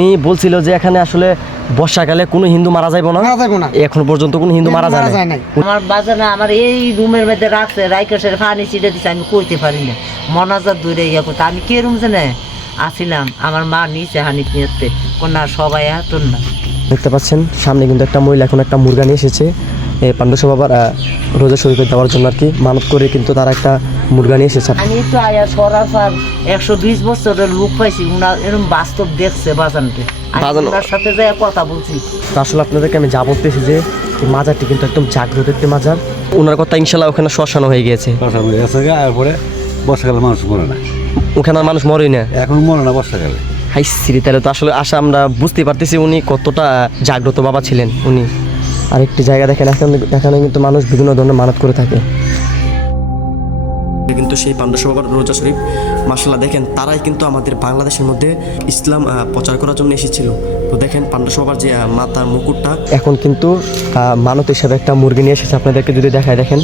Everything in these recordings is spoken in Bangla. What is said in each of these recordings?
উনি বলছিল যে এখানে আসলে বর্ষাকালে কোনো হিন্দু মারা যাইবো না, এখন পর্যন্ত কোনো হিন্দু মারা যায় না। আমার বাজানা আমার এই রুমের মধ্যে রাখছে, রাইকাশের পানি ছিটে দিচ্ছে, আমি কইতে পারি না, মনাজাত দূরে ইয়া করতে। আমি কে রুম জানে আসিলাম, আমার মা নিচে হানিফ নিয়ে কোনা সবাই হাতুন না। দেখতে পাচ্ছেন সামনে কিন্তু একটা মহিলা এখন একটা মুরগা নিয়ে এসেছে পাণ্ডুসা বাবার রোজা শরীফে দেওয়ার জন্য আর কি মানত করে কিন্তু তারা একটা মুরগা নিয়ে এসেছে। আমি তো আয়া সরার পর 120 বছরের লোক পাইছি, উনার এরকম বাস্তব দেখছে বাজানতে, ওনার সাথে যাই কথা বলছি। তো আসলে আপনাদেরকে আমি যা বলতেছি যে এই মাজারটি কিন্তু একদম জাগ্রত একটি মাজার। ওনার কথা ইনশাল্লাহ ওখানে শ্মশান হয়ে গিয়েছে, এরপরে বর্ষাকালে মানুষ মরে না, ওখানে আর মানুষ মরেই না, এখন মরে না বর্ষাকালে। হাই সিরি, তাহলে তো আসলে আশা আমরা বুঝতে পারতেছি উনি কতটা জাগ্রত বাবা ছিলেন উনি। আরেকটি জায়গা দেখেন, এখানে কিন্তু মানুষ বিভিন্ন ধরনের মানত করে থাকে। কিন্তু সেই পাণ্ডুসা বাবার রোজা শরীফ মাশাআল্লাহ দেখেন, তারাই কিন্তু আমাদের বাংলাদেশের মধ্যে ইসলাম প্রচার করার জন্য এসেছিল। তো দেখেন পাণ্ডুসা বাবার যে মাথার মুকুটটা এখন কিন্তু মানত হিসাবে একটা মুরগি নিয়ে এসেছে, আপনাদেরকে যদি দেখায় দেখেন।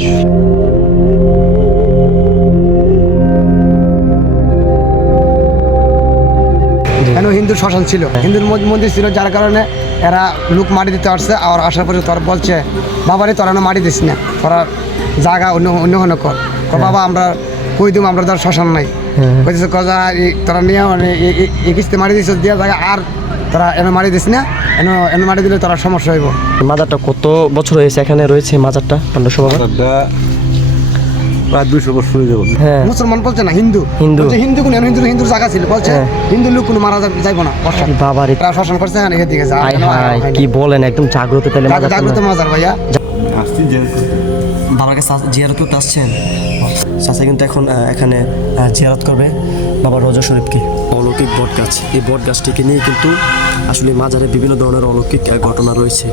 কেন হিন্দুর শ্মশান ছিল, হিন্দুর মন্দির ছিল, যার কারণে এরা লোক মাটি দিতে আসছে। আর আসার পরে তোর বলছে বাবারে তোরা না মাটি দিস না, তোরা জায়গা অন্য কর। বাবা আমরা কই দিব, আমরা ধর শ্মশান নাই, বলছে কজা তোরা নিয়ে মানে কিস্তি মাটি দিস দিয়ে জায়গা, আর তোরা এনে মাটি দিস না, এনে মাটি দিলে তোরা সমস্যা হইব। মাজারটা কত বছর হয়েছে এখানে রয়েছে মাজারটা পাণ্ডুসা বাবার? প্রায় 200 বছর হয়ে যাবে। হ্যাঁ, মুসলমান বলছে না, হিন্দু হিন্দু কোন হিন্দুর জায়গা ছিল, বলছে হিন্দু লোক কোনো মারা যাইব না। বাবার শাসন করছে এদিকে কি বলেন, একদম জাগ্রত। তাহলে জাগ্রত মাজার ভাইয়া। বাবার কাছে জিয়ারত করতে আসছেন? চাচা কিন্তু এখন এখানে জিয়ারত করবে বাবার রোজা শরীফকে। অলৌকিক বট গাছ, এই বট গাছটিকে নিয়ে কিন্তু আসলে মাজারে বিভিন্ন ধরনের অলৌকিক ঘটনা রয়েছে।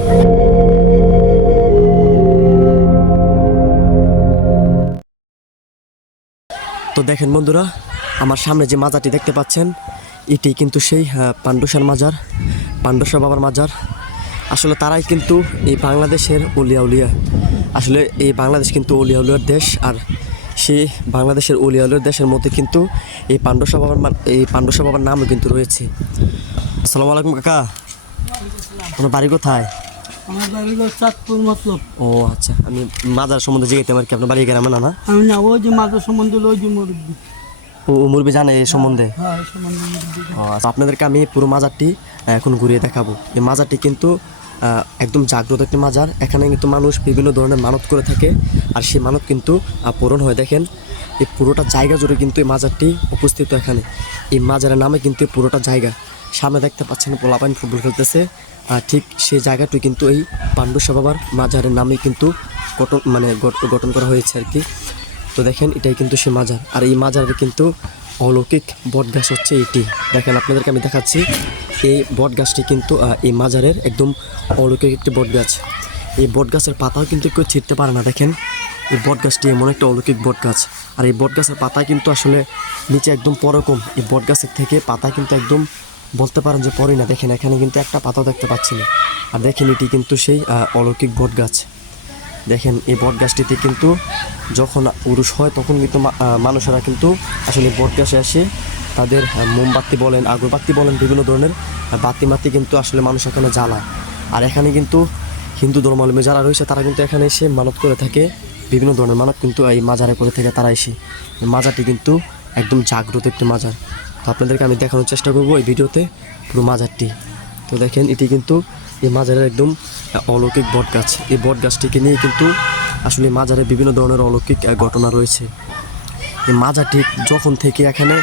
তো দেখেন বন্ধুরা, আমার সামনে যে মাজারটি দেখতে পাচ্ছেন, এটি কিন্তু সেই পাণ্ডুসার মাজার, পাণ্ডুসা বাবার মাজার। আসলে তারাই কিন্তু এই বাংলাদেশের উলিয়া। আসলে এই বাংলাদেশ কিন্তু উলিয়ার দেশ, আর সেই বাংলাদেশের উলিয়ার দেশের মধ্যে কিন্তু এই পাণ্ডুসা বাবার নামও কিন্তু রয়েছে। আসসালামু আলাইকুম কাকা, তোমার বাড়ি কোথায়? আমার বাড়ি হলো চাঁদপুর মতলব। ও আচ্ছা, আমি মাজার সম্বন্ধে জিজ্ঞাসা আর কি, আপনার বাড়ি গ্রামে না? আমি না, ওই যে মাজার সম্বন্ধে ওই যে মুরব্বী। ও মুরব্বী জানে এই সম্বন্ধে? হ্যাঁ, সম্বন্ধে মুরব্বী। আচ্ছা, আপনাদেরকে আমি পুরো মাজারটি এখন ঘুরিয়ে দেখাবো। এই মাজারটি কিন্তু একদম জাগ্রত একটি মাজার। এখানে কিন্তু মানুষ বিভিন্ন ধরনের মানত করে থাকে, আর সেই মানত কিন্তু পূরণ হয়। দেখেন এই পুরোটা জায়গা জুড়ে কিন্তু এই মাজারটি উপস্থিত। এখানে এই মাজারের নামে কিন্তু পুরোটা জায়গা, সামনে দেখতে পাচ্ছেন পোলাপাইন ফুটবল খেলতেছে, ঠিক সেই জায়গাটি কিন্তু এই পাণ্ডুসা বাবার মাজারের নামে কিন্তু গঠন করা হয়েছে আর কি। তো দেখেন এটাই কিন্তু সে মাজার, আর এই মাজারের কিন্তু অলৌকিক বট গাছ হচ্ছে এটি। দেখেন আপনাদেরকে আমি দেখাচ্ছি, এই বট গাছটি কিন্তু এই মাজারের একদম অলৌকিক একটি বট গাছ। এই বট গাছের পাতাও কিন্তু কেউ ছিঁড়তে পারে না। দেখেন এই বট গাছটি এমন একটা অলৌকিক বট গাছ, আর এই বট গাছের পাতা কিন্তু আসলে নিচে একদম পরকম। এই বট গাছের থেকে পাতা কিন্তু একদম বলতে পারেন যে পড়ে না। দেখেন এখানে কিন্তু একটা পাতাও দেখতে পাচ্ছি না। আর দেখেন এটি কিন্তু সেই অলৌকিক বট গাছ। দেখেন এই বট গাছটিতে কিন্তু যখন উরুষ হয় তখন কিন্তু মানুষেরা কিন্তু আসলে বট গাছে আসে তাদের মোমবাতি বলেন, আগরবাতি বলেন, বিভিন্ন ধরনের বাতি কিন্তু আসলে মানুষ এখানে জ্বালায়। আর এখানে কিন্তু হিন্দু ধর্মাবলম্বী যারা রয়েছে তারা কিন্তু এখানে এসে মানত করে থাকে, বিভিন্ন ধরনের মানত কিন্তু এই মাজারে করে থাকে তারা এসে। এই মাজারটি কিন্তু একদম জাগ্রত একটি মাজার। তো আপনাদেরকে আমি দেখানোর চেষ্টা করবো এই ভিডিওতে পুরো মাজারটি। তো দেখেন এটি কিন্তু এই মাজারের একদম অলৌকিক বট গাছ। এই বট গাছটিকে নিয়ে কিন্তু আসলে মাজারে বিভিন্ন ধরনের অলৌকিক ঘটনা রয়েছে। এই মাজারটি যখন থেকে এখানে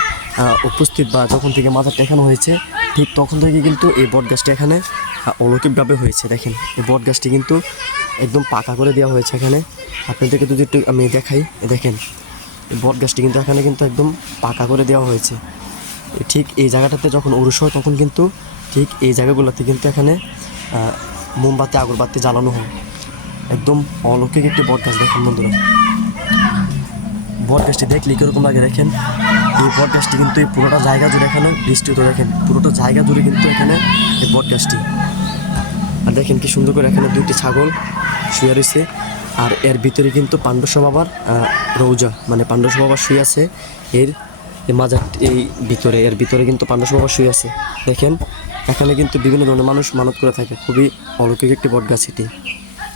উপস্থিত বা যখন থেকে মাজারটা এখানে হয়েছে, ঠিক তখন থেকে কিন্তু এই বট গাছটি এখানে অলৌকিকভাবে হয়েছে। দেখেন এই বট গাছটি কিন্তু একদম পাকা করে দেওয়া হয়েছে এখানে। আপনাদেরকে যদি একটু আমি দেখাই, দেখেন এই বট গাছটি কিন্তু এখানে কিন্তু একদম পাকা করে দেওয়া হয়েছে। ঠিক এই জায়গাটাতে যখন উরুষ হয় তখন কিন্তু ঠিক এই জায়গাগুলোতে কিন্তু এখানে মোমবাতি আগরবাতি জ্বালানো হয়। একদম অলৌকিক একটি বট গাছ। দেখেন বন্ধুরা, বট গাছটি দেখলে কীরকম লাগে দেখেন। এই বট গাছটি কিন্তু এই পুরোটা জায়গা জুড়ে এখানে বিস্তৃত। দেখেন পুরোটা জায়গা জুড়ে কিন্তু এখানে এই বট গাছটি। আর দেখেন কি সুন্দর করে এখানে দুইটি ছাগল শুয়ে রয়েছে, আর এর ভিতরে কিন্তু পাণ্ডুসা বাবার রৌজা, মানে পাণ্ডুসা বাবার শুয়ে আছে এর এই মাজার এই ভিতরে এর ভিতরে কিন্তু পাণ্ডব বাবা শুয়ে আছে দেখেন। এখানে কিন্তু বিভিন্ন ধরনের মানুষ মানত করে থাকে, খুবই অলৌকিক একটি বটগাছ এটি।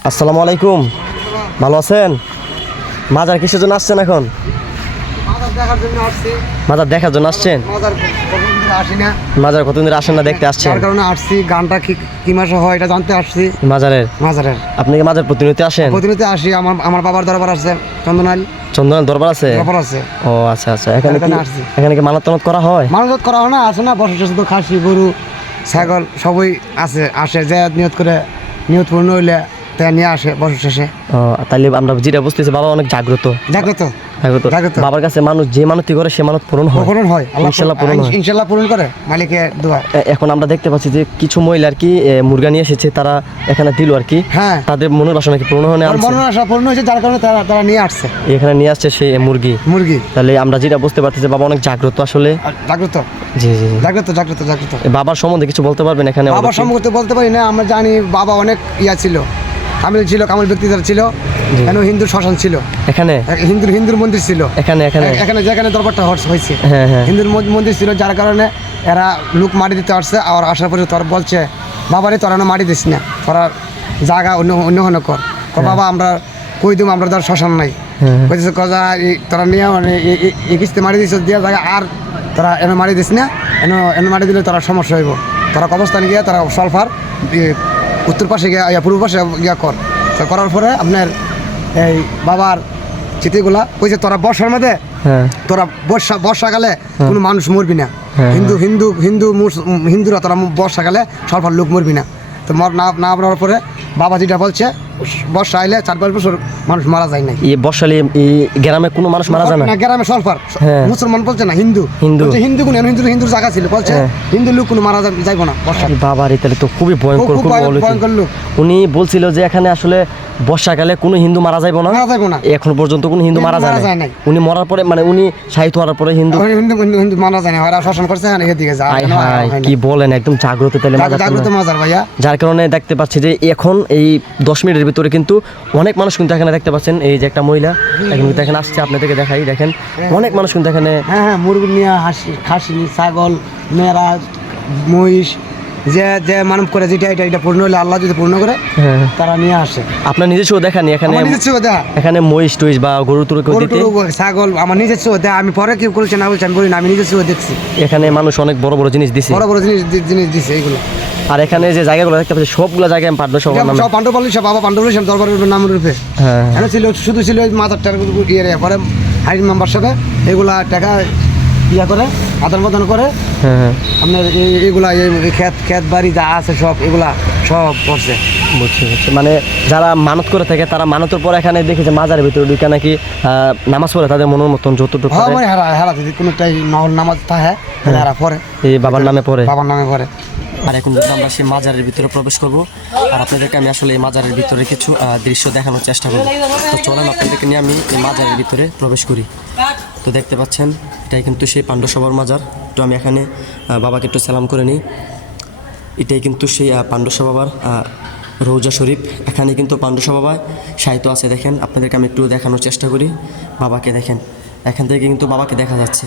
আসসালামু আলাইকুম, ভালো আছেন? মাজার কিসের জন্য আসছেন এখন? মাজার দেখার জন্য আসছি। মাজার দেখার জন্য আসছেন? মাজার কতদিন আসি না, মাজার কতদিন ধরে আসেন না, দেখতে আসছেন? তার কারণে আসছি। গানটা কি মাসে হয় এটা জানতে আসছি। মাজারের মাজারের আপনি কি মাজার প্রতিনিয়ত আসেন? প্রতিনিয়ত আসি। আমার বাবার দরবার আছে, চন্দনাল চন্দনের দরবার আছে? দরবার আছে। ও আচ্ছা আচ্ছা, এখানে কি এখানে আসছি। এখানে কি মানত টানত করা হয়? মানত করা হয় না, আছে না, বছর শেষে তো খাসি গরু ছাগল সবই আছে, আসে যে নিয়ত করে, নিয়ত পূর্ণ হইলে তাই নিয়ে আসে বছর শেষে। ও তাহলে আমরা যেটা বুঝতেছি বাবা অনেক জাগ্রত। জাগ্রত জাগ্রত। জাগ্রত। বাবার কাছে মানুষ যে মানতি করে সে মানত পূরণ হয়। পূরণ হয়, আল্লাহ ইনশাআল্লাহ পূরণ হয়। ইনশাআল্লাহ পূরণ করে মালিকের দোয়া। এখন আমরা দেখতে পাচ্ছি যে কিছু মহিলা আর কি মুরগা নিয়ে এসেছে, তারা এখানে দিল আর কি। হ্যাঁ, তাদের মনের বাসনা কি পূরণ হয় না? মনে আশা পূর্ণ হয়েছে, যার কারণে তারা নিয়ে আসছে এখানে নিয়ে আসছে সেই মুরগি। মুরগি। তাহলে আমরা যেটা বুঝতে পারতেছি বাবা অনেক জাগ্রত আসলে। জাগ্রত জি জি জি। জাগ্রত জাগ্রত জাগ্রত। বাবার সম্বন্ধে কিছু বলতে পারবেন এখানে? বাবার সম্পর্কে বলতে পারি না, আমরা জানি বাবা অনেক ছিল, কামিল ছিল, কামিল ব্যক্তিত্ব ছিল। কেন হিন্দুর শ্মশান ছিল এখানে, হিন্দুর মন্দির ছিল এখানে এখানে এখানে যেখানে দরবারটা হয়েছে হ্যাঁ হ্যাঁ হিন্দুর মন্দির ছিল, যার কারণে এরা লোক মাটি দিতে আসছে। আর আসার পরে তোর বলছে বাবারে তোরা মাটি দিস না, তোরা জায়গা অন্য কর। বাবা আমরা কই দিব, আমরা ধর শ্মশান নাই। কইতেছে কজা তোরা নিয়ে মানে এই কিস্তি মাটি দিস দিয়া জায়গা, আর তোরা এনে মাটি দিস না, এনে মাটি দিলে তোরা সমস্যা হইব। তোরা কবরস্থানে গিয়ে তোরা সলফার উত্তর পাশে গিয়া পূর্ব পাশে গিয়া কর। তো করার পরে আপনার এই বাবার চিঠিগুলা কইছে তোরা বর্ষার মধ্যে, তোরা বর্ষাকালে কোনো মানুষ মরবি না। হিন্দুরা তোরা বর্ষাকালে সলফার লোক মরবি না। তো না মরার পরে বাবা যেটা বলছে বর্ষা আইলে 4-5 বছর মানুষ মারা যায় না। এই বর্ষালে এই গ্রামে কোনো মানুষ মারা যায় না? গ্রামে সলফার মুসলমান বলছে না, হিন্দু কোন হিন্দুর জায়গা ছিল, বলছে হিন্দু লোক কোনো মারা যাইব না বর্ষা। বাবার তাহলে তো খুবই ভয়ঙ্কর, খুব ভয়ঙ্কর লোক। উনি বলছিল যে এখানে আসলে বর্ষাকালে কোনো হিন্দু মারা যাইব না, এখন পর্যন্ত কোনো হিন্দু মারা যায় না। উনি মরার পরে মানে উনি শাহিত হওয়ার পরে হিন্দু মারা যায় না, ওরা শাসন করছে এদিকে যায়। কি বলেন, একদম জাগ্রত। তাহলে জাগ্রত মাজার ভাইয়া, যার কারণে দেখতে পাচ্ছি যে এখন এই 10 মিনিটের ভিতরে কিন্তু অনেক মানুষ কিন্তু এখানে দেখতে পাচ্ছেন। এই যে একটা মহিলা এখন কিন্তু এখানে আসছে, আপনাদেরকে দেখাই, দেখেন অনেক মানুষ কিন্তু এখানে। হ্যাঁ, মুরগি নিয়ে খাসি ছাগল মেয়েরা মহিষ যে মানব করে যেটা এটা পূর্ণ হলে আল্লাহ যদি পূর্ণ করে তারা নিয়ে আসে। আপনার নিজস্ব দেখানি এখানে? এখানে মহিষ টুইষ বা গরু টুরু ছাগল আমার নিজস্ব দেখা, আমি পরে কি করেছি না বলছি আমি বলি না, আমি নিজস্ব দেখছি। এখানে মানুষ অনেক বড় বড় জিনিস দিছে, বড় জিনিস দিছে এইগুলো। আর এখানে যে জায়গাগুলো দেখতে পাচ্ছি সবগুলো জায়গায় পাণ্ডব সবার নামে, সব পাণ্ডব বলি, সব বাবা পাণ্ডব বলি, সব দরবারের নাম রূপে। হ্যাঁ, ছিল শুধু ছিল মাজারটার ইয়ে পরে হাইট মেম্বার সাথে এগুলা টাকা ইয়া করে আদান প্রদান করে। আপনার এইগুলা ক্ষেত বাড়ি যা আছে সব এগুলা সব করছে। বুঝছি। মানে যারা মানত করে থাকে তারা মানতের পর এখানে দেখেছে মাজারের ভিতরে ঢুকে নাকি নামাজ পড়ে তাদের মনের মতন যতটুকু হারা যদি কোনোটাই নামাজ থাকে হারা পরে এই বাবার নামে পড়ে, বাবার নামে পড়ে। আর এখন যদি আমরা সেই মাজারের ভিতরে প্রবেশ করব, আর আপনাদেরকে আমি আসলে এই মাজারের ভিতরে কিছু দৃশ্য দেখানোর চেষ্টা করব। তো চলেন আপনাদেরকে নিয়ে আমি এই মাজারের ভিতরে প্রবেশ করি। তো দেখতে পাচ্ছেন এটাই কিন্তু সেই পাণ্ডব সভার মাজার। তো আমি এখানে বাবাকে একটু সালাম করে নিই। এটাই কিন্তু সেই পাণ্ডব সভার রৌজা শরীফ। এখানে কিন্তু পাণ্ডব সভা সাহিত্য আছে, দেখেন আপনাদেরকে আমি একটু দেখানোর চেষ্টা করি। বাবাকে দেখেন, এখান থেকে কিন্তু বাবাকে দেখা যাচ্ছে।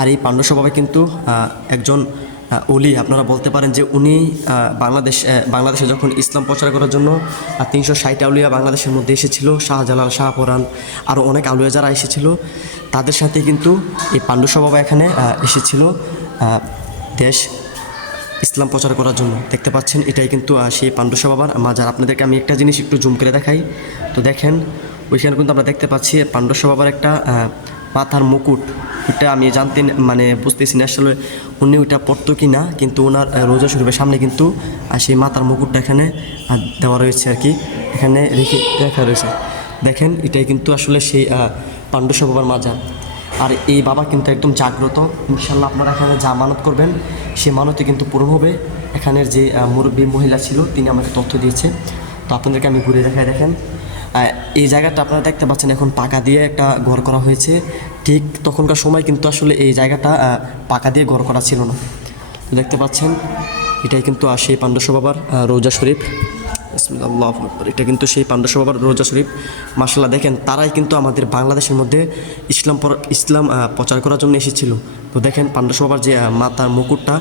আর এই পাণ্ডব সভা কিন্তু একজন ওলি, আপনারা বলতে পারেন যে উনি বাংলাদেশে যখন ইসলাম প্রচার করার জন্য 360 আউলিয়া বাংলাদেশের মধ্যে এসেছিল, শাহজালাল, শাহপরান আরও অনেক আউলিয়া যারা এসেছিল, তাদের সাথে কিন্তু এই পাণ্ডব সভা এখানে এসেছিল দেশ ইসলাম প্রচার করার জন্য। দেখতে পাচ্ছেন এটাই কিন্তু সেই পাণ্ডব সভার মাজার। আপনাদেরকে আমি একটা জিনিস একটু জুম করে দেখাই। তো দেখেন ওইখানে কিন্তু আমরা দেখতে পাচ্ছি পাণ্ডব সভার একটা মাথার মুকুট। এটা আমি জানতে মানে বুঝতেছি না আসলে উনি ওইটা পড়তো কি না, কিন্তু ওনার রোজা শরীফের সামনে কিন্তু সেই মাথার মুকুটটা এখানে দেওয়া রয়েছে আর কি, এখানে রেখা রয়েছে। দেখেন এটাই কিন্তু আসলে সেই পাণ্ডব সভার মাজার। আর এই বাবা কিন্তু একদম জাগ্রত। ইনশাল্লাহ আপনারা এখানে যা মানত করবেন সে মানতে কিন্তু পূরণ হবে। এখানের যে মুরব্বী মহিলা ছিল তিনি আমাকে তথ্য দিয়েছে। তো আপনাদেরকে আমি ঘুরে দেখাই। দেখেন এই জায়গাটা আপনারা দেখতে পাচ্ছেন এখন পাকা দিয়ে একটা ঘর করা হয়েছে। ঠিক তখনকার সময় কিন্তু আসলে এই জায়গাটা পাকা দিয়ে ঘর করা ছিল না। তো দেখতে পাচ্ছেন এটাই কিন্তু সেই পাণ্ডব সভার রৌজা শরীফ। বিসমিল্লাহ, আল্লাহু আকবার। এটা কিন্তু সেই পাণ্ডসা বাবার রোজা শরীফ। মাশাআল্লাহ, দেখেন তারাই কিন্তু আমাদের বাংলাদেশের মধ্যে ইসলাম প্রচার করার জন্য এসেছিল। তো দেখেন পাণ্ডসা বাবার যে মাতার মুকুটটা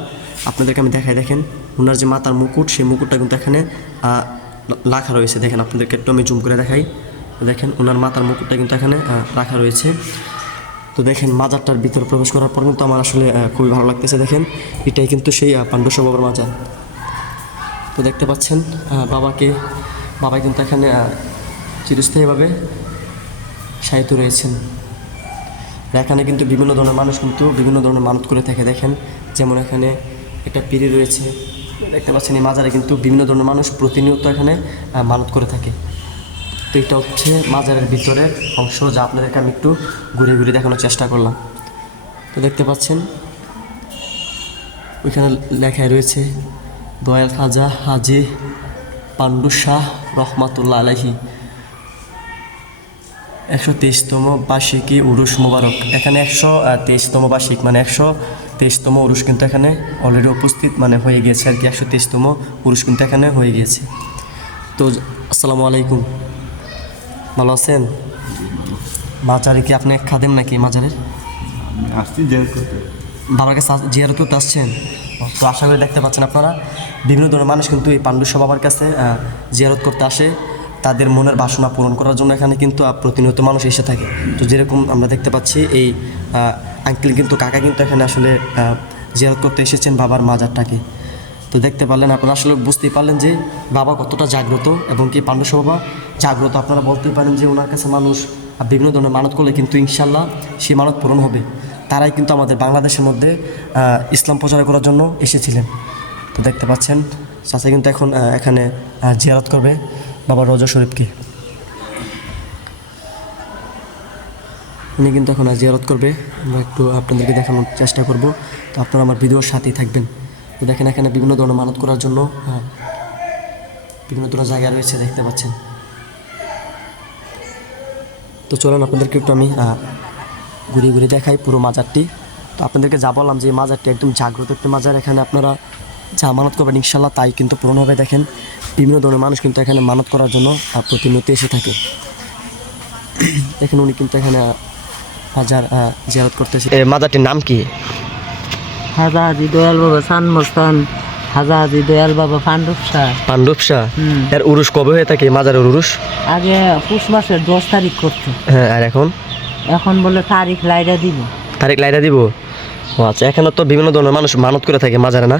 আপনাদেরকে আমি দেখাই, দেখেন ওনার যে মাতার মুকুট, সেই মুকুটটা কিন্তু এখানে রাখা রয়েছে। দেখেন আপনাদেরকে একটু আমি জুম করে দেখাই। তো দেখেন ওনার মাতার মুকুটটা কিন্তু এখানে রাখা রয়েছে। তো দেখেন মাজারটার ভিতরে প্রবেশ করার পর কিন্তু আমার আসলে খুবই ভালো লাগতেছে। দেখেন এটাই কিন্তু সেই পাণ্ডসা বাবার মাজার। তো দেখতে পাচ্ছেন বাবা কিন্তু এখানে চিরস্থায়ীভাবে শায়িত রয়েছেন। আর এখানে কিন্তু বিভিন্ন ধরনের মানুষ কিন্তু বিভিন্ন ধরনের মানত করে থাকে। দেখেন যেমন এখানে একটা পিঁড়ি রয়েছে, দেখতে পাচ্ছেন এই মাজারে কিন্তু বিভিন্ন ধরনের মানুষ প্রতিনিয়ত এখানে মানত করে থাকে। তো এটা হচ্ছে মাজারের ভিতরের অংশ, যা আপনাদেরকে আমি একটু ঘুরে ঘুরে দেখানোর চেষ্টা করলাম। তো দেখতে পাচ্ছেন ওইখানে লেখায় রয়েছে দয়াল খাজা হাজি পাণ্ডু শাহ রহমাতুল্লাহ আলাইহি 123তম বার্ষিকী উরুস মোবারক। এখানে 123তম বার্ষিক মানে 123তম উরুস কিন্তু এখানে অলরেডি উপস্থিত মানে হয়ে গিয়েছে আর কি। 123তম উরুস কিন্তু এখানে হয়ে গিয়েছে। তো আসসালামু আলাইকুম, ভালো আছেন? মাজারে কি আপনি খাদেম নাকি মাজারের? আসছি জিয়ারত করতে। বাবার কাছে জিয়ারত করতে আসছেন? তো আশা করি দেখতে পাচ্ছেন আপনারা বিভিন্ন ধরনের মানুষ কিন্তু এই পাণ্ডসা বাবার কাছে জিয়ারত করতে আসে তাদের মনের বাসনা পূরণ করার জন্য। এখানে কিন্তু প্রতিনিয়ত মানুষ এসে থাকে। তো যেরকম আমরা দেখতে পাচ্ছি এই আঙ্কেল কিন্তু কাকা কিন্তু এখানে আসলে জিয়ারত করতে এসেছেন বাবার মাজারটাকে। তো দেখতে পারলেন আপনারা, আসলে বুঝতেই পারলেন যে বাবা কতটা জাগ্রত এবং কি পাণ্ডসা বাবা জাগ্রত। আপনারা বলতেই পারেন যে ওনার কাছে মানুষ বিভিন্ন ধরনের মানত করলে কিন্তু ইনশাল্লাহ সেই মানত পূরণ হবে। তারাই কিন্তু আমাদের বাংলাদেশের মধ্যে ইসলাম প্রচার করার জন্য এসেছিলেন। তো দেখতে পাচ্ছেন চাচা কিন্তু এখন এখানে জিয়ারত করবে বাবার রোজা শরীফকে। উনি কিন্তু এখন জিয়ারত করবে, আমরা একটু আপনাদেরকে দেখানোর চেষ্টা করব। তো আপনারা আমার ভিডিওর সাথেই থাকবেন। তো দেখেন এখানে বিভিন্ন ধরনের মানত করার জন্য বিভিন্ন ধরনের জায়গা রয়েছে, দেখতে পাচ্ছেন। তো চলুন আপনাদেরকে একটু আমি ঘুরিয়ে ঘুরিয়ে দেখাই পুরো মাজারটি। তো আপনাদেরকে যা বললাম যে মাজারটি একদম জাগ্রত একটি মাজার। এখানে আপনারা যা মানত করবেন ইনশাল্লাহ তাই কিন্তু পূরণ হবে। দেখেন বিভিন্ন ধরনের মানুষ কিন্তু এখানে মানত করার জন্য প্রতিনিয়ত এসে থাকে। দেখেন উনি কিন্তু এখানে মাজার জিয়ারত করতেছে। মাজারটির নাম কি? হাজা হাজি দয়াল বাবা সানমস্তান, হাজা হাজি দয়াল বাবা পাণ্ডবসা। পাণ্ডবসা। এর উরুস কবে হয়ে থাকে মাজারের উরুস? আগে পুষ মাসের 10 তারিখ করতো। হ্যাঁ, আর এখন বলে তারিখ লাইরা দিব। তারিখ লাইরা দিব? ও আচ্ছা। এখানে তো বিভিন্ন ধরনের মানুষ মানত করে থাকে মাজারে, না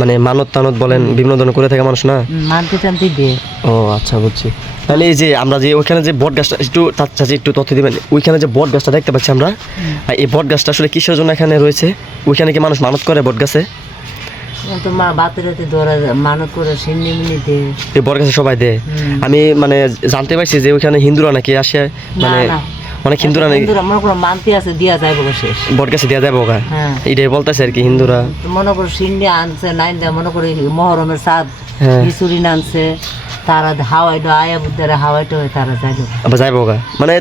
মানে মানত টানত বলেন বিভিন্ন ধরনের করে থাকে মানুষ, না মানতে টানতে দে। ও আচ্ছা, বুঝছি। তাহলে এই যে আমরা যে ওইখানে যে বট গাছটা একটু চাচি একটু তথ্য দিবেন, ওইখানে যে বট গাছটা দেখতে পাচ্ছি আমরা, এই বট গাছটা আসলে কিসের জন্য এখানে রয়েছে? ওইখানে কি মানুষ মানত করে বট গাছে? তো মা বাতেরাতে ধরা মানত করে সিন্নি মিনি দে। এই বট গাছে সবাই দেয়? আমি মানে জানতে পারছি যে ওইখানে হিন্দুরা নাকি আসে, মানে অনেক হিন্দুরা নাকি মনে করো মানতে আছে দিয়া যাইব শেষ বট গাছে দেওয়া যাবো গা। হ্যাঁ, এটাই বলতেছে আর কি হিন্দুরা। মনে করো সিন্নি আনছে নাইন দেয়, মনে করো মহরমের সাদ খিচুড়ি আনছে, তারা হাওয়াইটো আয়া বুদ্ধারা হাওয়াইটো হয়ে তারা যাইলো আবার যাইবো গা। মানে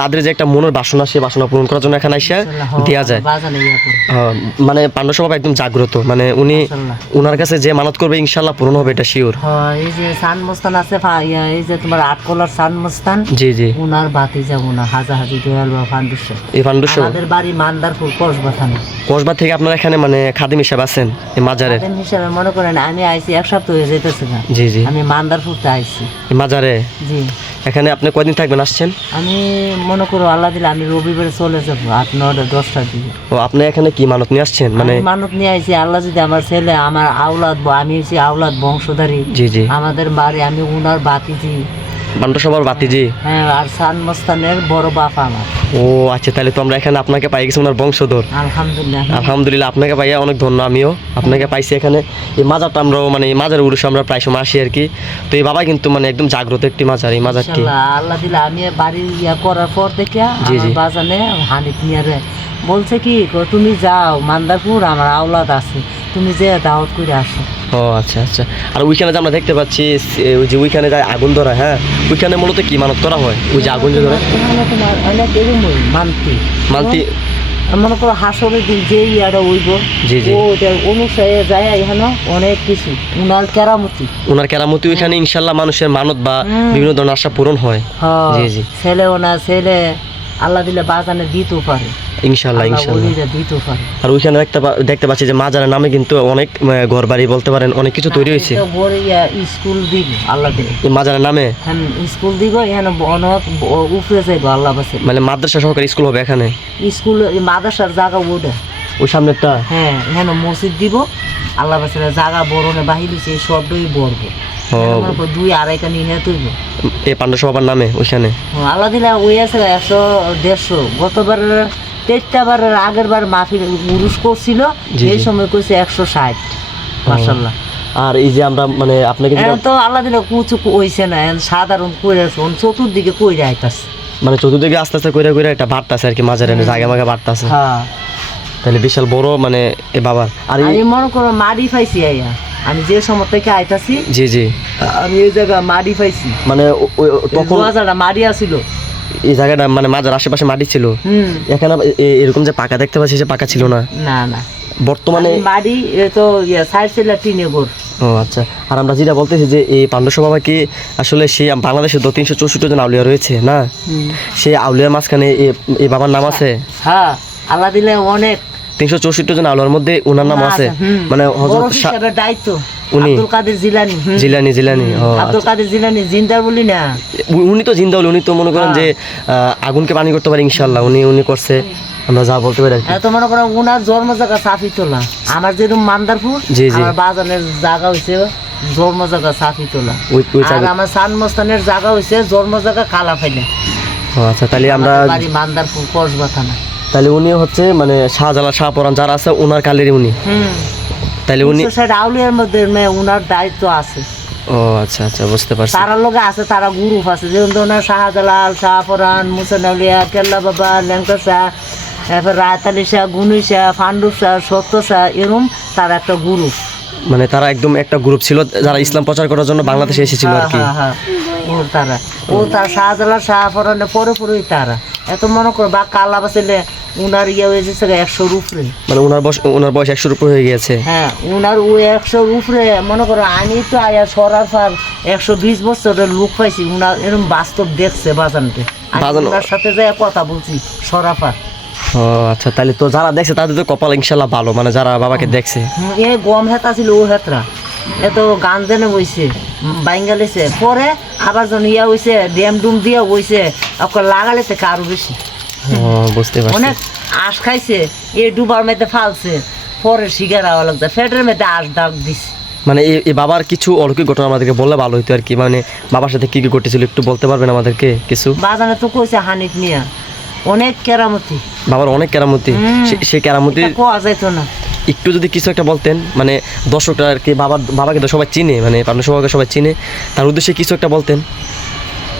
তাদের যে একটা মনের বাসনা, সে বাসনা পূরণ করার জন্য এখানে এসে দেওয়া যায়। বাজানে ইয়া করে। মানে পাণ্ডসা বাবা একদম জাগ্রত, মানে উনি ওনার কাছে যে মানত করবে ইনশাল্লাহ পূরণ হবে, এটা শিওর। হ্যাঁ, এই যে সানমস্তান আছে এই যে তোমার 8 কলার সানমস্তান, জি জি, উনার বাতি যাবো না হাজা হাজি দয়াল বাবা পাণ্ডসা। এই পাণ্ডসা আমাদের বাড়ি মান্দারপুর কসবা থানা। কসবা থেকে আপনারা এখানে মানে খাদিম হিসাবে আছেন এই মাজারের? খাদিম হিসাবে মনে করেন আমি আইছি 1 সপ্তাহ হয়ে যেতেছে না। জি জি, আমি মান্দারপুরতে আইছি এই মাজারে। জি, এখানে আপনি কয়দিন থাকবেন আসছেন? আমি মনে করো আল্লাহ দিলে আমি রবিবারে চলে যাবো 8, 9, 10টার দিকে। ও, আপনি এখানে কি মানত নিয়ে আসছেন? মানে আমি মানত নিয়ে আইছি আল্লাহ যদি আমার ছেলে আমার আওলাদ, আমি হচ্ছি আওলাদ বংশধারী। জি জি, আমাদের বাড়ি আমি উনার বাতিজি। পাণ্ডসা বাবার বাতিজি? হ্যাঁ, আর সানমস্তানের বড় বাপ আমার। ও আচ্ছা, তাহলে তো আমরা এখানে আপনাকে পাই গেছি ওনার বংশধর। আলহামদুলিল্লাহ। আলহামদুলিল্লাহ, আপনাকে পাইয়া অনেক ধন্য। আমিও আপনাকে পাইছি এখানে। এই মাজারটা আমরাও মানে এই মাজারের উরুষে আমরা প্রায় সময় আসি আর কি। তো এই বাবা কিন্তু মানে একদম জাগ্রত একটি মাজার এই মাজারটি। ইনশাআল্লাহ আল্লাহ দিলে আমি বাড়ি ইয়া করার পর থেকে আমার বাজানে হানিফ নিয়ারে বলছে কি তুমি যাও মান্দারপুর, আমার আওলাদ আছে, তুমি যে দাওয়াত করে আসো। ও আচ্ছা আচ্ছা। আর ওইখানে যে আমরা দেখতে পাচ্ছি ওই যে ওইখানে যায় আগুন ধরা, হ্যাঁ, ওইখানে মূলত কি মানত করা হয়? ওই যে আগুন যে ধরে ওখানে তোমার অনেক এরকমই মানতি মানতি মনে করো হাসরের দিন যে ইয়াটা হইব জি, জি। ওটা অনুসারে যায় এখানে অনেক কিছু উনার কেরামতি। ওনার কেরামতি ওইখানে ইনশাল্লাহ মানুষের মানত বা বিভিন্ন ধরনের আশা পূরণ হয়। হ্যাঁ, জি, জি। ছেলেও না ছেলে আল্লাহ দিলে বাজানে দিতেও পারে, ইনশাল্লাহ আল্লাহ ইনশাল্লাহ। বলিরা দিতেও পারে। আর ওইখানে দেখতে পাচ্ছি যে মাজারের নামে কিন্তু অনেক ঘর বাড়ি বলতে পারেন অনেক কিছু তৈরি হয়েছে এটা বড় ইয়া স্কুল দিব আল্লাহ দিলে, এই মাজারের নামে। হ্যাঁ স্কুল দিব এখানে অনেক উপরে যাইব আল্লাহ বাসে। মানে মাদ্রাসা সহকারী স্কুল হবে এখানে স্কুল মাদ্রাসার জায়গা ওটা, ওই সামনেরটা। হ্যাঁ এখানে মসজিদ দিব আল্লাহ বাসে, জায়গা বড় না বাহির হয়েছে এই সবটাই বড়। ও। 2-2.5 কানি নিয়ে তুইব এই পাণ্ডব সভার নামে ওইখানে। আল্লাহ দিলে ওই আছে 100-150। গতবার 3টাবারের আগের বার মাহফিল উরুস করছিল, জি, এই জি। সময় কইছে 160। মাশাআল্লাহ। আর এই যে আমরা মানে আপনাকে যেটা- এখন তো আল্লাহ দিলে কুচু হইছে না, এখন সাধারণ কইরা শোন চতুর্দিকে কইরা আইতাছে। মানে চতুর্দিকে আস্তে আস্তে করে করে একটা বাড়তাছে আর কি, মাজারের জায়গা মাগা বাড়তাছে। হ্যাঁ তাহলে বিশাল বড় মানে এ বাবার। আর আমি মনে করো মাটি পাইছি আইয়া, আমি যে সময় থেকে আইতাছি জি জি, আমি এই জায়গা মাটি পাইছি। মানে তখন তখন মাটি আসিল। এই জায়গাটা মানে মাজার আশেপাশে মাটি ছিল, এখানে এরকম যে পাকা দেখতে পাচ্ছি সে পাকা ছিল না না না বর্তমানে। মাটি তো সাইড ছিল টিনে ঘর। ও আচ্ছা। আর আমরা যেটা বলতেছি যে এই পাণ্ডব বাবা কি আসলে সেই বাংলাদেশে তো 364 জন আউলিয়া রয়েছে না, সেই আউলিয়ার মাঝখানে এই বাবার নাম আছে। হ্যাঁ আল্লাহ দিলে অনেক 364 জন আউলিয়ার মধ্যে ওনার নাম আছে। মানে বড় হযরত হিসাবের দায়িত্ব উনি? আব্দুল কাদের জিলানী। জিলানি জিলানি। ও আব্দুল কাদের জিলানী জিন্দার বলি না। উনি তো জিন্দা হলে উনি তো মনে করেন যে আগুনকে পানি করতে পারে ইনশাল্লাহ, উনি করছে, আমরা যা বলতে পারি আর কি। এত মনে করো উনার জন্ম জায়গা সাফি তোলা, আমার যেরকম মান্দারপুর জি, জি। আমার বাজানের জায়গা হইছে জন্ম জায়গা সাফি তোলা, ওই আর জায়গা- আমার সানমস্তানের জায়গা হইছে জন্ম জায়গা কালা ফাইলা। ও আচ্ছা, তাহলে আমরা আমাদের বাড়ি মান্দারপুর কসবা থানা। তাহলে উনি হচ্ছে মানে শাহজালাল শাহপরান যারা আছে ওনার কালেরই উনি। তাহলে উনি আউলিয়ার মধ্যে উনার দায়িত্ব আছে। ও আচ্ছা আচ্ছা, বুঝতে পারছি। তারা লোক আছে, তারা গ্রুপ আছে, যেমন ধরনের শাহজালাল শাহপরান মুসান আউলিয়া কেল্লা বাবা ল্যাংটা শাহ, এরপর রায়তালি শাহ গুনি শাহ ফান্ডু শাহ সত্য শাহ, এরম তার একটা গ্রুপ। মানে তারা একদম একটা গ্রুপ ছিল যারা ইসলাম প্রচার করার জন্য বাংলাদেশে এসেছিল আর কি। ও তার শাহজালাল শাহপরানের পরে পরেই তারা এত মনে করো বা কালা বাসলে উনার ইয়ে হয়ে গেছে 100-র উপরে। মানে ওনার বয়স 100-র উপরে হয়ে গেছে। হ্যাঁ উনার ওই 100-র উপরে মনে করো, আমি তো আয়া সরার ফার 120 বছরের লোক পাইছি উনার এরকম বাস্তব দেখছে বাজানতে। বাজান- ওনার সাথে যাই কথা বলছি সরাফার। ও আচ্ছা, তাহলে তো যারা দেখছে তাদের তো কপাল ইনশাল্লাহ ভালো, মানে যারা বাবাকে দেখছে। এ গম হেতা ছিল ও হেতরা এত গান জেনে বইছে বাইঙ্গালেছে, পরে আবার যখন ইয়া হইছে ড্যাম ডুম দিয়া হইছে ওকে লাগালেছে আরো বেশি। ও বুঝতে পারছি। অনেক আশ খাইছে, এই ডুবার মধ্যে ফালছে, পরে শিকার হওয়া লাগছে, ফেটের মধ্যে আশ দাগ দিছে। মানে এই বাবার কিছু অলৌকিক ঘটনা আমাদেরকে বললে ভালো হইতো আর কি, মানে বাবার সাথে কি কি ঘটেছিল একটু বলতে পারবেন আমাদেরকে কিছু? বাজানে তো কইছে হানিফ মিয়া অনেক কেরামতি, বাবার অনেক কেরামতি, সেই কেরামতি এটা কোয়া যাইতো না। একটু যদি কিছু একটা বলতেন, মানে দর্শকরা আর কি বাবাকে তো সবাই চিনে, মানে পাণ্ডব সবাইকে সবাই চিনে, তার উদ্দেশ্যে কিছু একটা বলতেন।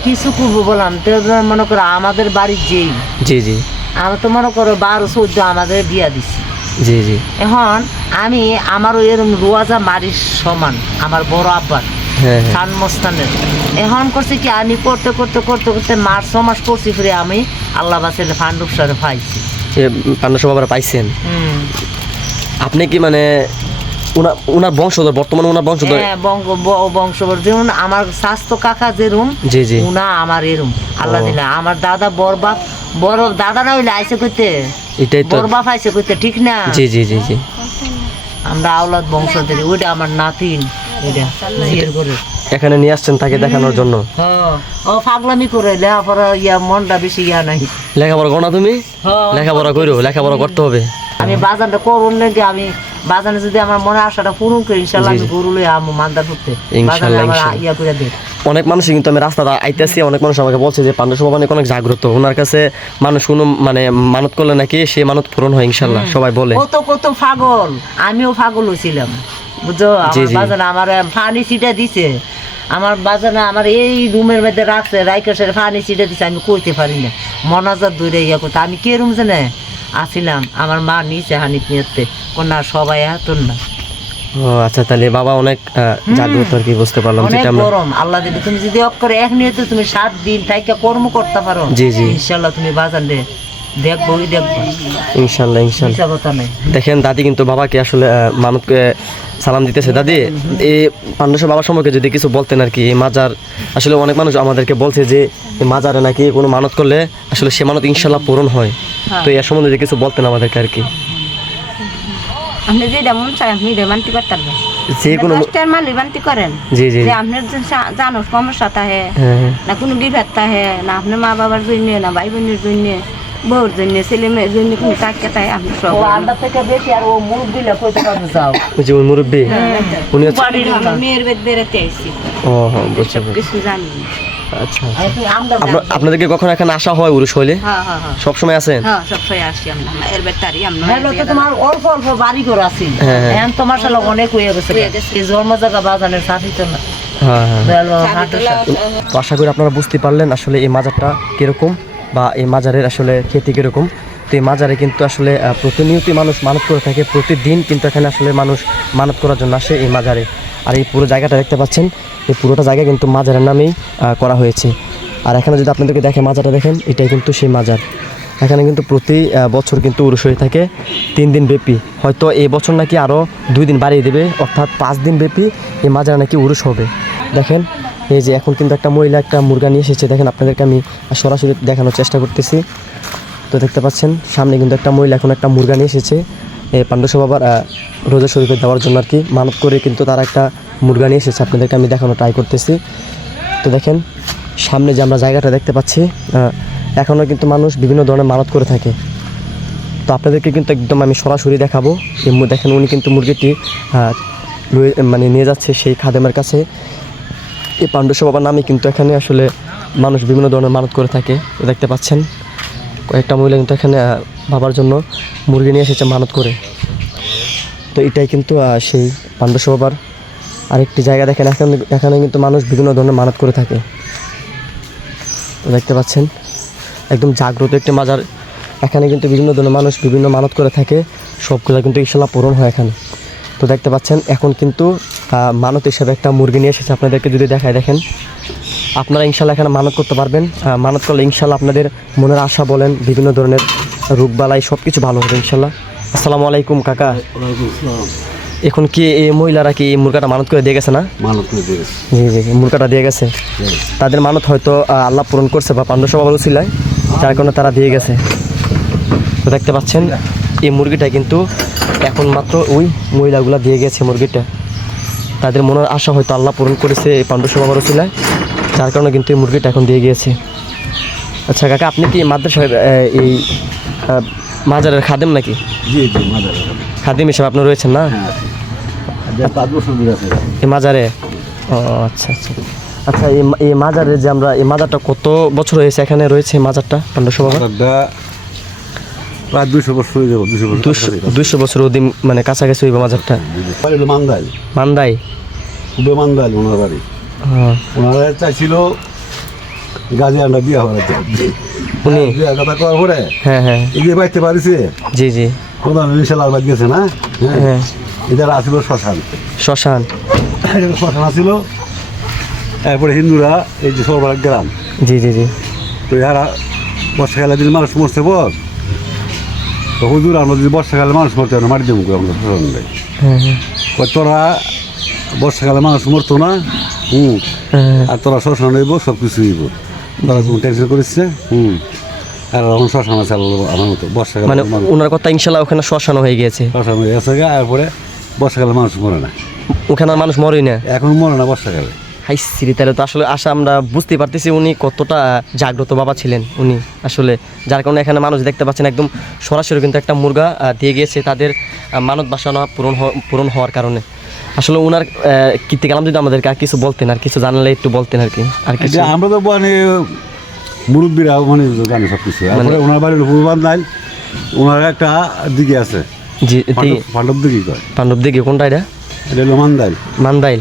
কিছু করবো বললাম তো, মনে করো আমাদের বাড়ির যেই জি জি আমি তো মনে করো 12-14 আমাদের বিয়া দিছি। জি জি। এখন আমি আমারও এরকম রোয়াজা মারির সমান আমার বড় আব্বার হ্যাঁ হ্যাঁ। সানমস্তানের। এখন করছি কি আমি করতে করতে করতে করতে 6 মাস করছি, ফিরে আমি আল্লাহ বাসেলে ফান্ডুক সারে পাইছি। পাণ্ডব সবাই পাইছেন আপনি কি মানে উনার বংশধর, বর্তমানে উনার বংশধর? হ্যাঁ বংশবর, যেমন আমার স্বাস্থ্য কাকা যেরম জি জি। উনা আমার এরম আল্লাহ দিলে। আমার দাদা বড় দাদারা হইলে আইসে কইতে, এটাই তো। বড় বাপ আইসে কইতে, ঠিক না? জি জি জি জি। আমরা আওলাদ বংশধর, ওইটা আমার নাতিন, এটা বিয়ের করে এখানে নিয়ে আসছেন তাকে দেখানোর জন্য? হ্যাঁ ও পাগলামি করে লেখাপড়া মনটা বেশি নাই। লেখাপড়া করো না তুমি? হ্যাঁ। লেখাপড়া করো, লেখাপড়া করতে হবে। আমি বাজানটা করুন নাকি, আমি বাজানে যদি আমার মনে আশাটা পূরণ করি ইনশাল্লাহ আমি গরু লই আমু মান্দার করতে বাজানে আমার ইয়া করে দে। অনেক মানুষই কিন্তু আমি রাস্তাটা আইতেছি, অনেক মানুষ আমাকে বলছে যে পাণ্ডব সভা অনেক জাগ্রত, ওনার কাছে মানুষ কোনো মানে মানত করলে নাকি সে মানত পূরণ হয় ইনশাল্লাহ, সবাই বলে। কত পাগল, আমিও পাগল হয়েছিলাম বুঝছো। আমার বাজানে আমার ফানি সিটা দিছে, আমার বাজানে আমার এই রুমের মধ্যে রাখছে, রাইকাশের ফানি সিটা দিছে, আমি কইতে পারি না মনাজার দূরে ইয়া করতে। আমি কে রুম জানে আসিলাম, আমার মা নিচে হানিফ নিয়েতে কোনা সবাই হাতুন না। ও আচ্ছা, তাহলে বাবা অনেক জাগ্রত আর কি, বুঝতে পারলাম। অনেক যেটা আমরা গরম আল্লাহ দিলে, তুমি যদি অক্ষরে এক নিয়ে তুমি 7 দিন থাইকা কর্ম করতে পারো জি জি ইনশাল্লাহ তুমি বাজান রে দেখবো ইনশাল্লাহ ইনশাল্লাহ। হিসাব কথা নেই। দেখেন দাদি কিন্তু বাবাকে আসলে মানত সালাম দিতেছে। দাদি, এই পাণ্ডবেশ্বর বাবার সম্পর্কে যদি কিছু বলতেন আর কি। এই মাজার আসলে অনেক মানুষ আমাদেরকে বলছে যে এই মাজারে নাকি কোনো মানত করলে আসলে সে মানত ইনশাল্লাহ পূরণ হয়। তো এর সম্বন্ধে যদি কিছু বলতেন আমাদেরকে আর কি। আপনি যেটা মন চায় আপনি রেমান্টি করতে পারবেন, যে কোনো 10টার মাল রেমান্টি করেন জি জি যে আপনার যে জানো সমস্যা তাহে হ্যাঁ হ্যাঁ না কোনো বিভেদ তাহে না আপনার মা বাবার জন্য না ভাই বোনের জন্য বউর জন্য ছেলে মেয়ের জন্য কোনো টাকা তাহে আপনি সব ও আমরা থেকে বেশি আর ও মুখ দিলে কইতে পারবে যাও। ওই যে ওই মুরব্বী উনি হচ্ছে আমার মেয়ের বেদ বেড়াতে আইসি ও হ্যাঁ বুঝছি সব কিছু জানি না। আচ্ছা আর তুই আমরা আপনাদেরকে কখন এখানে আসা হয় উরুষ হইলে? হ্যাঁ হ্যাঁ হ্যাঁ সবসময় আসেন? হ্যাঁ সবসময় আসি আমরা এর বেটারি আমরা হ্যালো তো তোমার অল্প অল্প বাড়ি ঘর আছে হ্যাঁ, হ্যাঁ। এখন তোমার সাথে অনেক হয়ে গেছে এই জন্ম জায়গা বাজানের সাথে তো না হ্যাঁ হ্যাঁ হ্যালো হাঁটু তো আশা করি আপনারা বুঝতে পারলেন আসলে এই মাজারটা কীরকম বা এই মাজারের আসলে খ্যাতি কীরকম। তো এই মাজারে কিন্তু আসলে প্রতিনিয়তই মানুষ মানত করে থাকে, প্রতিদিন কিন্তু এখানে আসলে মানুষ মানত করার জন্য আসে এই মাজারে। আর এই পুরো জায়গাটা দেখতে পাচ্ছেন, এই পুরোটা জায়গা কিন্তু মাজারের নামেই করা হয়েছে। আর এখানে যদি আপনাদেরকে দেখে মাজারটা দেখেন, এটাই কিন্তু সেই মাজার। এখানে কিন্তু প্রতি বছর কিন্তু উরুষ হয়ে থাকে 3 দিন ব্যাপী। হয়তো এই বছর নাকি আরও 2 দিন বাড়িয়ে দেবে, অর্থাৎ 5 দিন ব্যাপী এই মাজারে নাকি উরুষ হবে। দেখেন এই যে এখন কিন্তু একটা মহিলা একটা মুরগা নিয়ে এসেছে। দেখেন আপনাদেরকে আমি সরাসরি দেখানোর চেষ্টা করতেছি। তো দেখতে পাচ্ছেন সামনে কিন্তু একটা মহিলা এখন একটা মুরগা নিয়ে এসেছে এই পাণ্ডবেশ্বর বাবার রোজা শরীফে দেওয়ার জন্য আর কি। মানত করে কিন্তু তারা একটা মুরগা নিয়ে এসেছে, আপনাদেরকে আমি দেখানোর ট্রাই করতেছি। তো দেখেন সামনে যে আমরা জায়গাটা দেখতে পাচ্ছি, এখনও কিন্তু মানুষ বিভিন্ন ধরনের মানত করে থাকে। তো আপনাদেরকে কিন্তু একদম আমি সরাসরি দেখাবো। দেখেন উনি কিন্তু মুরগিটি মানে নিয়ে যাচ্ছে সেই খাদেমের কাছে। এই পাণ্ডবেশ্বর বাবার নামে কিন্তু এখানে আসলে মানুষ বিভিন্ন ধরনের মানত করে থাকে। তো দেখতে পাচ্ছেন কয়েকটা মহিলা কিন্তু এখানে বাবার জন্য মুরগি নিয়ে এসেছে মানত করে। তো এটাই কিন্তু সেই পাণ্ডবেশ্বর বাবার আরেকটি জায়গা। দেখেন এখানে কিন্তু মানুষ বিভিন্ন ধরনের মানত করে থাকে। তো দেখতে পাচ্ছেন একদম জাগ্রত একটি মাজার। এখানে কিন্তু বিভিন্ন ধরনের মানুষ বিভিন্ন মানত করে থাকে, সবগুলো কিন্তু ইনশাল্লাহ পূরণ হয় এখানে। তো দেখতে পাচ্ছেন এখন কিন্তু মানত হিসাবে একটা মুরগি নিয়ে এসেছে। আপনাদেরকে যদি দেখায় দেখেন, আপনারা ইনশাল্লাহ এখানে মানত করতে পারবেন। মানত করলে ইনশাল্লাহ আপনাদের মনের আশা বলেন, বিভিন্ন ধরনের রোগবালাই সব কিছু ভালো হবে ইনশাল্লাহ। আসসালামু আলাইকুম কাকা। এখন কি এই মহিলারা কি এই মুরগাটা মানত করে দিয়ে গেছে না? মানত করে দিয়েছে। জি জি মুরগাটা দিয়ে গেছে। তাদের মানত হয়তো আল্লাহ পূরণ করছে বা পাণ্ডবেশ্বর বাবার উসিলায়, যার কারণে তারা দিয়ে গেছে। তো দেখতে পাচ্ছেন এই মুরগিটা কিন্তু এখন মাত্র ওই মহিলাগুলা দিয়ে গেছে মুরগিটা। তাদের মনের আশা হয়তো আল্লাহ পূরণ করেছে এই পাণ্ডবেশ্বর বাবার উসিলায়, যার কারণে কিন্তু এই মুরগিটা এখন দিয়ে গিয়েছে। আচ্ছা কাকা, আপনি কি মাদ্রাসা এই মাজারের খাদেম নাকি? জি জি মাদার খাদেম হিসেবে আপনি রয়েছেন না হ্যাঁ 5 বছর ধরে আছে। এই মাজারে? ও আচ্ছা আচ্ছা আচ্ছা। এই মাজারে যে আমরা এই মাজারটা কত বছর হয়েছে এখানে রয়েছে মাজারটা পাণ্ডবেশ্বর বাবার? মাদারটা প্রায় 200 বছর হয়ে যাবে। 200 বছর অধিক মানে কাছাকাছি হইব মাজারটা। বাড়ি হলো মান্দাইল, মান্দাই? খুবই মান্দাইল ওনার বাড়ি। হ্যাঁ। ওনারা চাইছিল গাজিয়ানটা বিয়ে হওয়ার উনি বিয়ে কথা করার পরে হ্যাঁ হ্যাঁ এগিয়ে বাইতে পারিছে। জি জি প্রধান বিশালার বাদ গেছে না, হ্যাঁ। এটা আসিল শ্মশান। শ্মশান? শ্মশান আসিল। এরপরে হিন্দুরা এই যে সরবরাহ গ্রাম, জি জি জি তো এরা বর্ষাকালের দিন মানুষ মরছে পর, তো হুজুর আমরা যদি বর্ষাকালে মানুষ মরতে না মারি দেবো আমরা শ্মশান দেয়। হ্যাঁ হ্যাঁ তোরা বর্ষাকালে মানুষ মরতো না, হ্যাঁ। আর তোরা শ্মশান হইব সব কিছু হইব, তোরা কোনো টেনশন করিস। আর এখন শ্মশান আছে আমার মতো বর্ষাকালে মানে ওনার কথা ইনশাল্লাহ ওখানে শ্মশান হয়ে গিয়েছে। শ্মশান হয়ে গেছে, এরপরে বর্ষাকালে মানুষ মরে না, ওখানে আর মানুষ মরেই না এখন মরে না বর্ষাকালে। হাই সিরি, তাহলে তো আসলে আশা আমরা বুঝতে পারতেছি উনি কতটা জাগ্রত বাবা ছিলেন উনি আসলে, যার কারণে এখানে মানুষ দেখতে পাচ্ছেন একদম সরাসরি কিন্তু একটা মুরগা দিয়ে গিয়েছে তাদের মানত বাসনা পূরণ হওয়ার কারণে। আসলে ওনার কীর্তি কালাম যদি আমাদেরকে আর কিছু বলতেন, আর কিছু জানলে একটু বলতেন আর কি। আর কিছু আমরা তো মানে মুরব্বীরা মানে জানি সব কিছু। তারপরে ওনার বাড়ির বান্ধাইল, ওনার একটা দিকে আছে জি পাণ্ডব দিঘি কয়। পাণ্ডব দিঘি কোনটা এটা? এটা হলো মান্দাইল। মান্দাইল?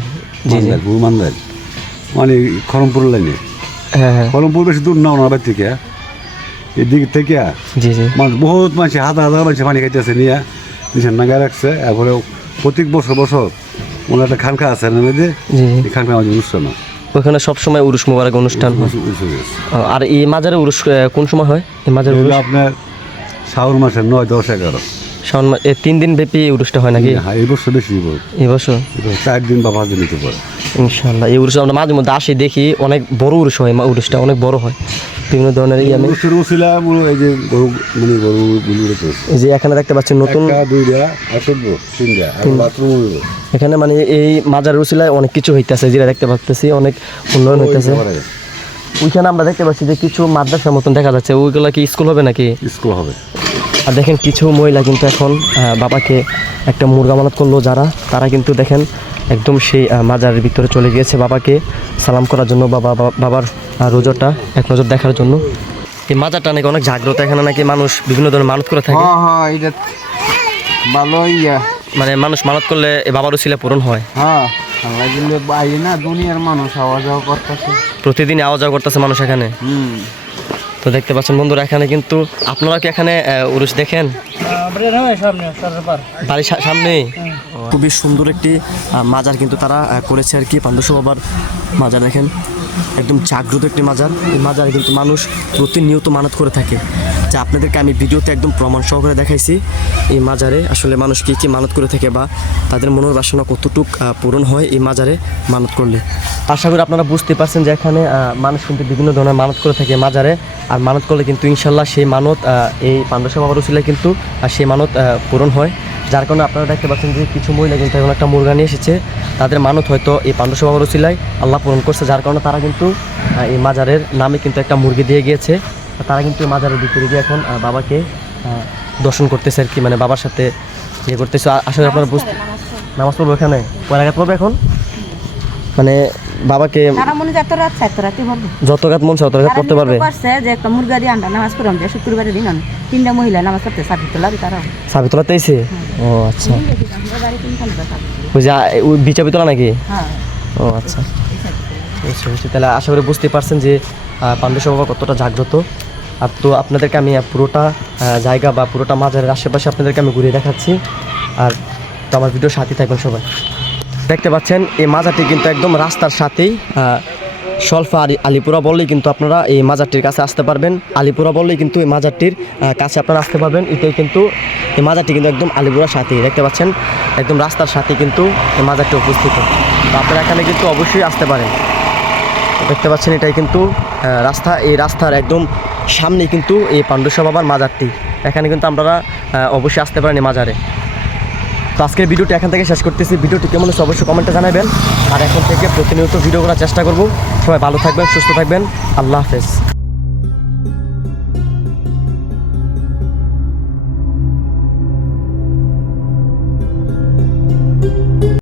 জি জি মান্দাইল মানে খড়মপুর লাইনে। হ্যাঁ হ্যাঁ খড়মপুর বেশি দূর না ওনার বাড়ি থেকে, এই দিক থেকে জি জি মানুষ বহুত মানুষ হাজার হাজার মানুষ পানি খাইতেছে নিয়ে নিচের নাগায় রাখছে। এরপরে প্রত্যেক বছর ওনার একটা খানকা আছে না, জি জি এই খানকা আমাদের অনুষ্ঠান হয়। ওখানে সবসময় উরুস মুবারক অনুষ্ঠান হয়। আর এই মাজারে উরুস কোন সময় হয়? এই মাজারে উরুস আপনার শ্রাবণ মাসের 9, 10, 11 শাওন মাস 3 দিন ব্যাপী এই উরুসটা হয় নাকি হ্যাঁ এই বছর বেশি বড় এই বছর? 4 দিন বা 5 দিন হতে পারে। ইনশাল্লাহ এই উরুস আমরা মাঝে মধ্যে আসি দেখি, অনেক বড় উরুস হয়, উরুসটা অনেক বড় হয়, বিভিন্ন ধরনের আমি উরুসের উসিলা এই যে গরু মানে গরু গুলো তো এই যে এখানে দেখতে পাচ্ছি নতুন 1টা 2টা আর 3টা আর বাথরুম এখানে মানে এই মাজার উসিলায় অনেক কিছু হইতেছে, যেটা দেখতে পাচ্ছি অনেক উন্নয়ন হইতেছে। ওইখানে আমরা দেখতে পাচ্ছি যে কিছু মাদ্রাসার মতন দেখা যাচ্ছে, ওইগুলা কি স্কুল হবে নাকি? স্কুল হবে। আর দেখেন কিছু মহিলা কিন্তু এখন বাবাকে একটা মুরগা মানত করলো, যারা তারা কিন্তু দেখেন একদম সেই মাজারের ভিতরে চলে গিয়েছে বাবাকে সালাম করার জন্য, বাবার রোজাটা এক নজর দেখার জন্য। এই মাজারটা নাকি অনেক জাগ্রত, এখানে নাকি মানুষ বিভিন্ন ধরনের মানত করে থাকে। হ্যাঁ এটা ভালো ইয়া মানে মানুষ মানত করলে এই বাবার উসিলা পূরণ হয়। হ্যাঁ আল্লাহ দিলে বাইরে না দুনিয়ার মানুষ আওয়া যাওয়া করতেছে। প্রতিদিন আওয়া যাওয়া করতেছে মানুষ এখানে। তো দেখতে পাচ্ছেন বন্ধুরা, এখানে কিন্তু আপনারা কি এখানে উরুস দেখেন? বাড়ির সামনে খুবই সুন্দর একটি মাজার কিন্তু তারা করেছে আর কি, পাণ্ডুসহ বাবার মাজার দেখেন, একদম জাগ্রত একটি মাজার। এই মাজারে কিন্তু মানুষ প্রতিনিয়ত মানত করে থাকে, যা আপনাদেরকে আমি ভিডিওতে একদম প্রমাণ সহকারে দেখাইছি। এই মাজারে আসলে মানুষ কী কী মানত করে থাকে বা তাদের মনের বাসনা কতটুক পূরণ হয় এই মাজারে মানত করলে। আশা করি আপনারা বুঝতে পারছেন যে এখানে মানুষ কিন্তু বিভিন্ন ধরনের মানত করে থাকে মাজারে, আর মানত করলে কিন্তু ইনশাল্লাহ সেই মানত এই পাণ্ডুসহ বাবার উসিলায় কিন্তু সেই মানত পূরণ হয়। যার কারণে আপনারা দেখতে পাচ্ছেন যে কিছু মহিলা কিন্তু এখন একটা মুরগা নিয়ে এসেছে, তাদের মানত হয়তো এই পাণ্ডুসহ বাবার উসিলায় আল্লাহ পূরণ করছে, যার কারণে তারা কিন্তু এই মাজারের নামে কিন্তু একটা মুরগি দিয়ে গিয়েছে। তারা কিন্তু মাজারের ভিতরে গিয়ে এখন বাবাকে দর্শন করতেছে আর কি, মানে বাবার সাথে ইয়ে করতেছে। আসলে আপনারা বুঝতে নামাজ পড়বো এখানে কয় রাকাত পড়বে এখন, মানে বাবাকে তারা মনে যায় তোরা রাখতে পারবে, যত রাত মন চায় তত রাত পড়তে পারবে। পারছে যে একটা মুরগা দিয়ে আন্ডা নামাজ পড়াম যে শুক্রবারের দিন 3টা মহিলা নামাজ পড়তে সাবি তোলাবি তারা সাবি তোলাতে এসে। ও আচ্ছা, ওই যে ওই বিচাবি তোলা নাকি? হ্যাঁ ও আচ্ছা, বুঝছি। তাহলে আশা করি বুঝতে পারছেন যে পাণ্ডুসহ বাবা কতটা জাগ্রত। আর তো আপনাদেরকে আমি পুরোটা জায়গা বা পুরোটা মাজারের আশেপাশে আপনাদেরকে আমি ঘুরিয়ে দেখাচ্ছি, আর তো আমার ভিডিওর সাথে থাকবেন সবাই। দেখতে পাচ্ছেন এই মাজারটি কিন্তু একদম রাস্তার সাথেই, সলফা আলিপুরা বললেই কিন্তু আপনারা এই মাজারটির কাছে আসতে পারবেন। আলিপুরা বললেই কিন্তু এই মাজারটির কাছে আপনারা আসতে পারবেন। এটাই কিন্তু এই মাজারটি কিন্তু একদম আলিপুরার সাথেই, দেখতে পাচ্ছেন একদম রাস্তার সাথে কিন্তু এই মাজারটি উপস্থিত। তো আপনারা এখানে কিন্তু অবশ্যই আসতে পারেন। দেখতে পাচ্ছেন এটাই কিন্তু রাস্তা, এই রাস্তার একদম সামনে কিন্তু এই পাণ্ডুসহ বাবার মাজারটি, এখানে কিন্তু আপনারা অবশ্যই আসতে পারেন এই মাজারে। তো আজকের ভিডিওটি এখান থেকে শেষ করতেছি। ভিডিওটি কেমন হচ্ছে অবশ্যই কমেন্টে জানাবেন, আর এখন থেকে প্রতিনিয়ত ভিডিও করার চেষ্টা করব। সবাই ভালো থাকবেন, সুস্থ থাকবেন, আল্লাহ হাফেজ।